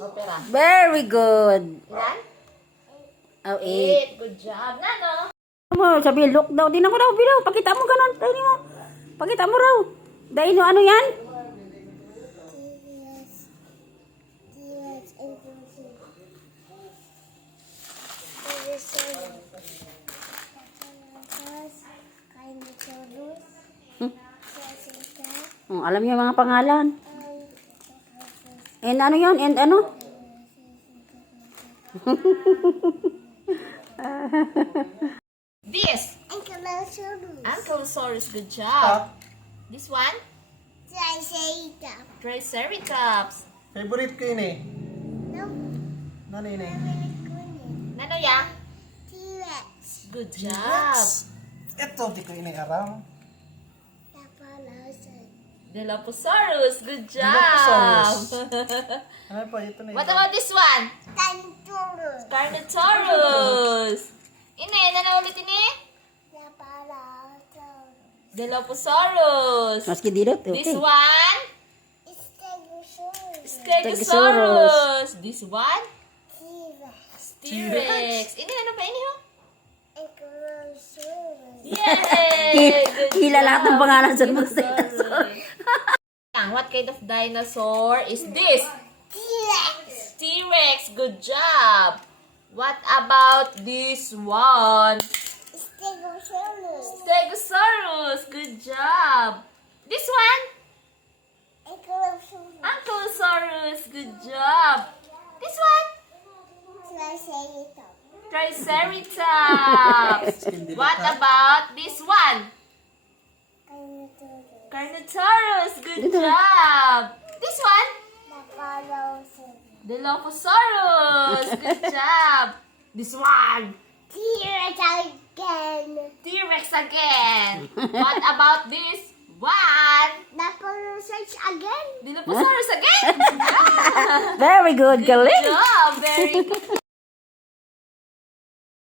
Opera. Very good. Ilan? Oh, 8. 8. Good job. Nano? Mo, sabi, look daw. Tingnan ko daw, bilaw. Pakita mo ganun. Tingnan mo. Pakita mo raw. Dahil no, ano yan? Alam niyo yung mga pangalan. And ano yun? And ano? This. Ankylosaurus. Good job. This one? Triceratops. Favorite ko yun eh. Ano yun eh? Nano ya? Good job. Ito, di ko yun eh aram. Dilophosaurus. Good job. Dilophosaurus. Ano pa? Ito na yun. What about this one? Carnotaurus. Ine, ano ulit ini? Dilophosaurus. Maski dito. Okay. This one? Stegosaurus. This one? T-Rex. Ini, ano pa ini ho? Yay! Good Hila lahat ng job. pangalan sa mga Dinosaur. What kind of dinosaur is this? T-Rex. Good job. What about this one? Stegosaurus. Good job. This one? Ankylosaurus. Good job. This one? Triceratops. What about this one? Carnotaurus. Good job. This one? Dilophosaurus. Good job. This one? T-Rex again. What about this one? Dilophosaurus again. Very good, Good galing. job. Very good.